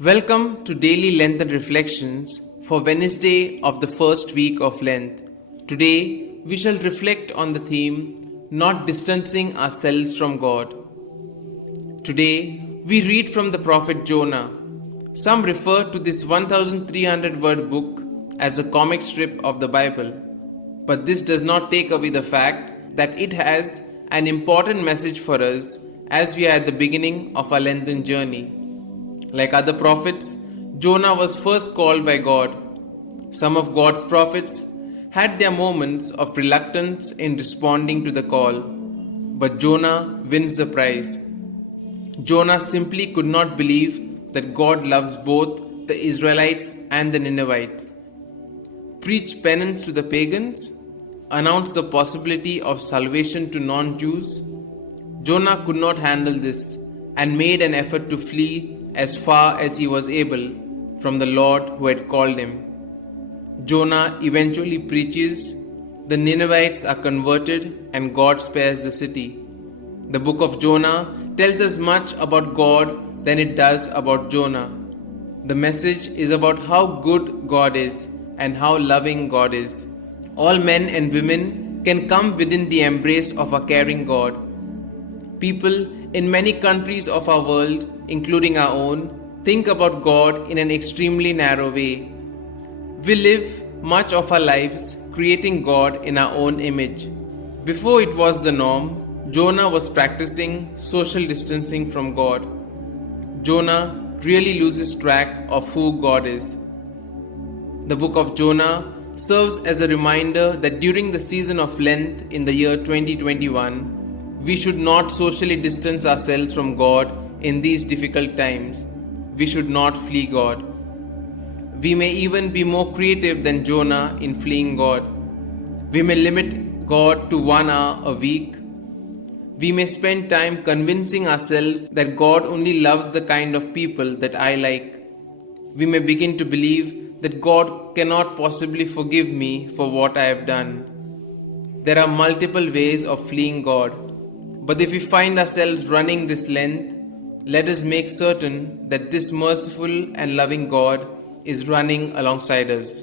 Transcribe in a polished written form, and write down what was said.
Welcome to Daily Lenten Reflections for Wednesday of the first week of Lent. Today we shall reflect on the theme Not Distancing Ourselves from God. Today we read from the prophet Jonah. Some refer to this 1300 word book as a comic strip of the Bible, but this does not take away the fact that it has an important message for us as we are at the beginning of our Lenten journey. Like other prophets, Jonah was first called by God. Some of God's prophets had their moments of reluctance in responding to the call, but Jonah wins the prize. Jonah simply could not believe that God loves both the Israelites and the Ninevites. Preach penance to the pagans, announce the possibility of salvation to non-Jews. Jonah could not handle this and made an effort to flee as far as he was able from the Lord who had called him. Jonah eventually preaches, the Ninevites are converted and God spares the city. The book of Jonah tells us much about God than it does about Jonah. The message is about how good God is and how loving God is. All men and women can come within the embrace of a caring God. People in many countries of our world, including our own, think about God in an extremely narrow way. We live much of our lives creating God in our own image. Before it was the norm, Jonah was practicing social distancing from God. Jonah really loses track of who God is. The book of Jonah serves as a reminder that during the season of Lent in the year 2021, we should not socially distance ourselves from God in these difficult times. We should not flee God. We may even be more creative than Jonah in fleeing God. We may limit God to 1 hour a week. We may spend time convincing ourselves that God only loves the kind of people that I like. We may begin to believe that God cannot possibly forgive me for what I have done. There are multiple ways of fleeing God. But if we find ourselves running this Lent, let us make certain that this merciful and loving God is running alongside us.